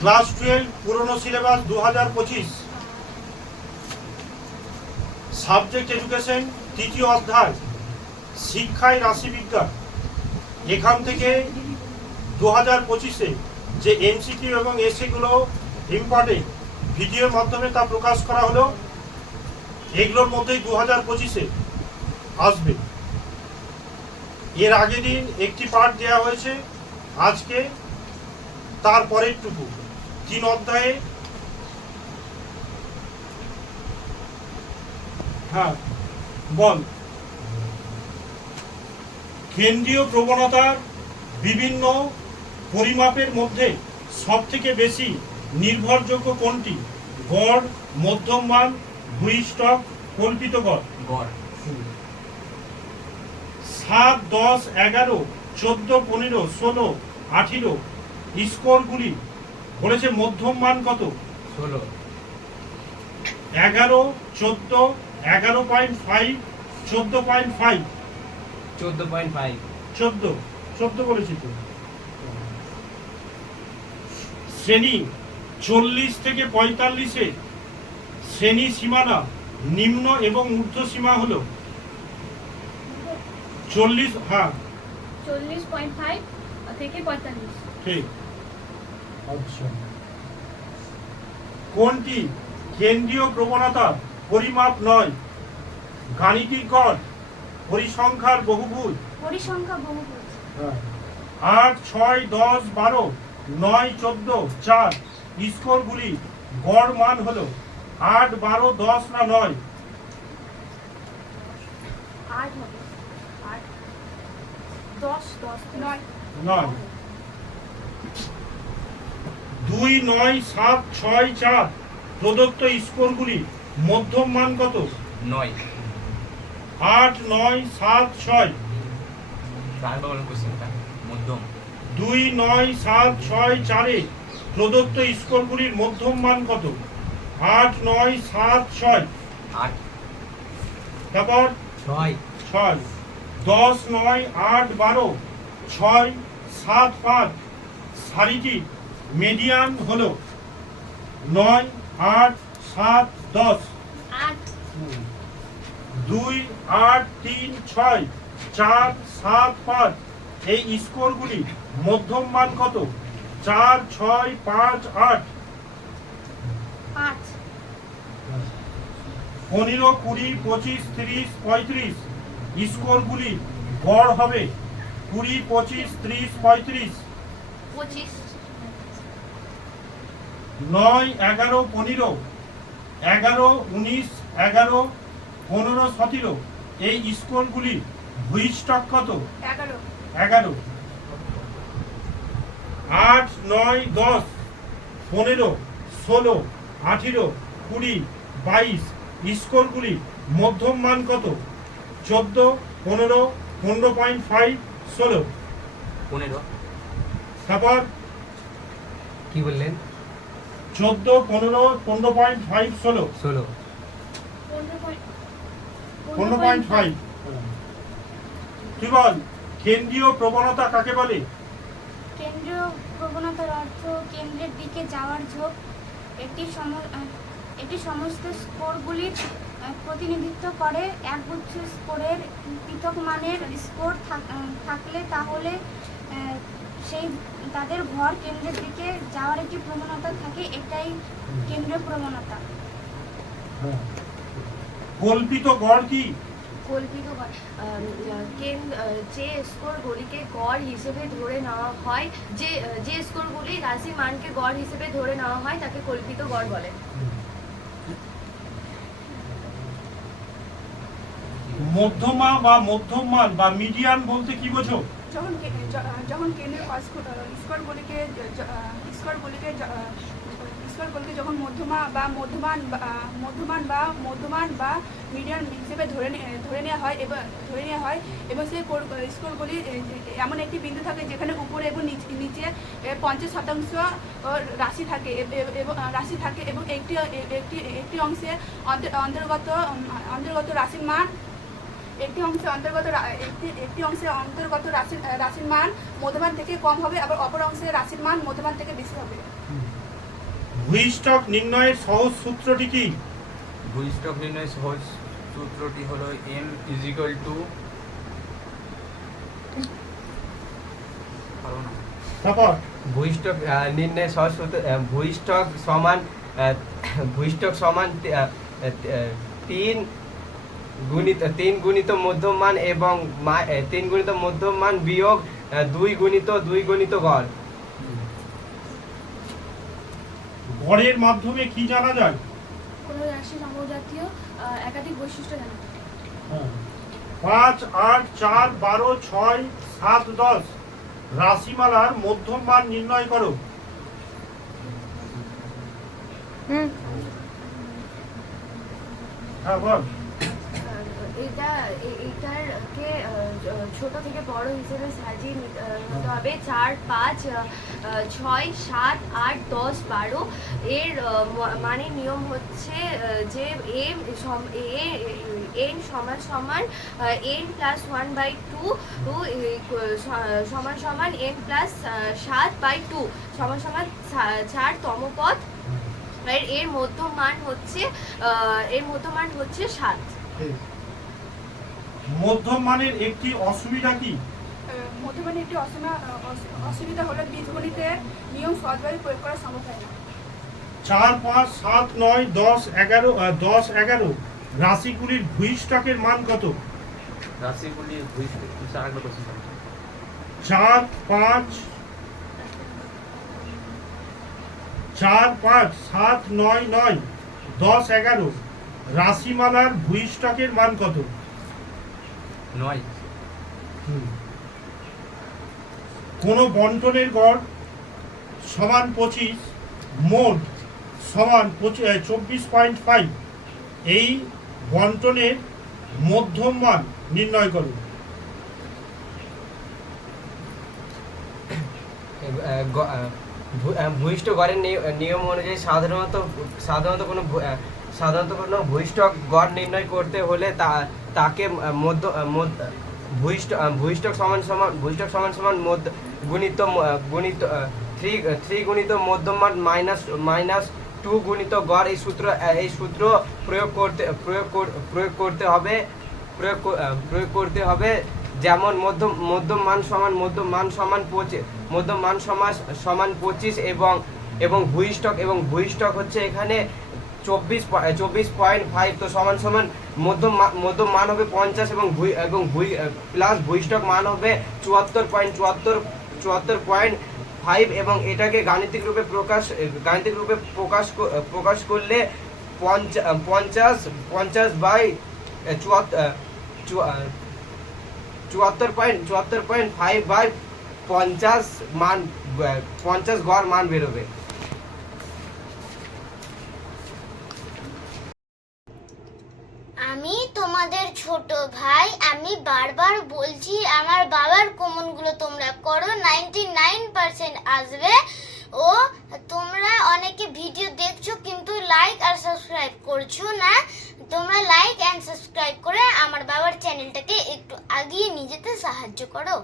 Class 12 পুরনো syllabus 2025, subject education, তৃতীয় অধ্যায় শিক্ষায় রাশিবিজ্ঞান। এখান থেকে 2025-এ যে এমসিকিউ এবং এসএগুলো ইম্পর্টেন্ট ভিডিওর মাধ্যমে তা প্রকাশ করা হলো, এগুলোর মধ্যেই 2025-এ আসবে। এর আগের দিন একটি পার্ট দেওয়া হয়েছে, আজকে তার পরেরটুকু 3 অধ্যায়ে। হ্যাঁ বল। কেন্দ্রীয় প্রবণতার বিভিন্ন পরিমাপের মধ্যে সবথেকে বেশি নির্ভরযোগ্য কোনটি? গড়, মধ্যম মান, ভূইষ্ঠক, কল্পিত গড়। 7, 10, 11, 14, 15, 16, 18 স্কোরগুলি বলেছে মধ্যম মান কত? 16, 11, 14, 11.5, 14.5, 14.5, 14 বলেছি তো। শ্রেণী 40 থেকে 45-এ শ্রেণী সীমানা নিম্ন এবং ঊর্ধ্ব সীমা হলো 40। হ্যাঁ 40.5 থেকে 45। ঠিক। আচ্ছা, কোনটি কেন্দ্রীয় প্রবণতা পরিমাপ নয়? গাণিতিক গড়, পরিসংখ্যার বহুভুজ। পরিসংখ্যা বহুভুজ। 8, 6, 10, 12, 9, 14, 4 স্কোরগুলি গড় মান হলো 8, 12, 10 না 9? 8 হবে। 8 10 10 9 9। 2, 9, 7, 6, 4 প্রদত্ত স্কোরগুলি মধ্যম মান কত? 9। 8, 9, 7, 6। মধ্যম 2, 9, 7, 6, 4-এ প্রদত্ত স্কোরগুলির মধ্যম মান কত? 8, 9, 7, 6। 8, তারপর 6, 6, 10, 9, 8, 12, 6, 7, 5 সারিটি মিডিয়ান হলো 9, 8, 7, 10। 8 2, 8, 3, 6, 4, 7, 5 এই স্কোরগুলি মধ্যম মান কত? 4, 6, 5, 8। 5 15, 20, 25, 30, 35 স্কোরগুলি গড় হবে 20, 25, 30, 35। 25 9, 11, 15, 11, 19, 11, 15, 17 এই স্কোরগুলি ভূইষ্ঠক কত? 11 11। 8, 9, 10, 15, 16, 18, 20, 22 স্কোরগুলি মধ্যম মান কত? 14, 15, 15.5, 16। 15। তারপর কি বললেন? 14, 15, 15.5, 16। 15.5। তুই বল, কেন্দ্রীয় প্রবণতা কাকে বলে? কেন্দ্রীয় প্রবণতার অর্থ কেন্দ্রের দিকে যাওয়ার ঝোঁক। এটি সমস্ত স্কোরগুলির প্রতিনিধিত্ব করে। একগুচ্ছ স্কোরের পৃথক মানের স্কোর থাকলে তাহলে সেই তাদের ভর কেন্দ্রের দিকে যাওয়ার একটি প্রবণতা থাকে, এটাই কেন্দ্রীয় প্রবণতা। কল্পিত গড় কি? কল্পিত গড় যে স্কোরগুলিকে গড় হিসেবে ধরে নেওয়া হয়, যে স্কোরগুলি রাশি মানকে গড় হিসেবে ধরে নেওয়া হয় তাকে কল্পিত গড় বলে। মধ্যমা বা মধ্যম মান বা মিডিয়ান বলতে কি বোঝো? যখন কেন্দ্রীয় স্কোরগুলিকে যখন মধ্যমান বা মিডিয়ান হিসেবে ধরে নেওয়া হয় এবং সেই স্কোরগুলি এমন একটি বিন্দু থাকে যেখানে উপরে এবং নিচে 50% রাশি থাকে এবং একটি অংশে অন্তর্গত রাশির মান একটি অংশে অন্তর্গত রাশির মান মধ্যমান থেকে কম হবে, আবার অপর অংশে রাশির মান মধ্যমান থেকে বেশি হবে। ভূইষ্ঠক নির্ণয়ের সহজ সূত্রটি কি? ভূইষ্ঠক নির্ণয়ের সহজ সূত্রটি হলো m ইজ ইকুয়াল টু তারপর ভূইষ্ঠক নির্ণয় সহজ সূত্র ভূইষ্ঠক সমান তিন গুণিত মধ্যমান এবং 3 গুণিত মধ্যমান বিয়োগ 2 গুণিত গড়। গড়ের মাধ্যমে কি জানা যায়? কোনো রাশি সমজাতীয় একাধিক বৈশিষ্ট্য জানা যায়। 5, 8, 4, 12, 6, 7, 10 রাশিমালার মধ্যম মান নির্ণয় করো। হ্যাঁ বল। এইটারকে ছোট থেকে বড় হিসেবে সাজিয়ে নিতে হবে। 4, 5, 6, 7, 8, 10, 12 এর মানে নিয়ম হচ্ছে যে n সমান সমান n প্লাস 1/2 সমান সমান n প্লাস 7/2 সমান সমান 4 তম পদ। এর মধ্যম মান হচ্ছে 7। মধ্যম মানের একটি অসুবিধা কি? মধ্যমানের একটি অসুবিধা হলো বীজগণিতের নিয়ম সহজভাবে প্রয়োগ করা সম্ভব হয় না। 4, 5, 7, 9, 10, 11 রাশিগুলির ভূইষ্ঠকের মান কত? রাশিগুলির ভূইষ্ঠক 4, 5, 7, 9, 10, 11 রাশিমালার ভূইষ্ঠকের মান কত? 9। কোন বন্টনের গড় সমান 25 মোট সমান 24.5 এই বন্টনের মধ্যম মান নির্ণয় করো। ভূইষ্ঠ গড়ের নিয়ম অনুযায়ী সাধারণত কোনো ভূইষ্ঠক গড় নির্ণয় করতে হলে তাকে ভূইষ্ঠক সমান সমান গুণিত 3 গুণিত মধ্যমান -2 গুণিত গড় এই সূত্র প্রয়োগ করতে হবে। যেমন মধ্যম মান সমান 25 এবং ভূইষ্ঠক হচ্ছে এখানে 24.5 তো সমান সমান মধ্যম মান হবে 50 এবং প্লাস ভূইষ্ঠক মান হবে 74.5 এবং এটাকে গাণিতিক রূপে প্রকাশ করলে 50 মান 50 গড় মান বেরোবে। আমি তোমাদের ছোট ভাই, আমি বারবার বলছি আমার বাবার কমনগুলো তোমরা করো, 99% আসবে। ও তোমরা অনেকে ভিডিও দেখছো কিন্তু লাইক আর সাবস্ক্রাইব করছো না। তোমরা লাইক এন্ড সাবস্ক্রাইব করে আমার বাবার চ্যানেলটাকে একটু আগিয়ে নিয়ে যেতে সাহায্য করো।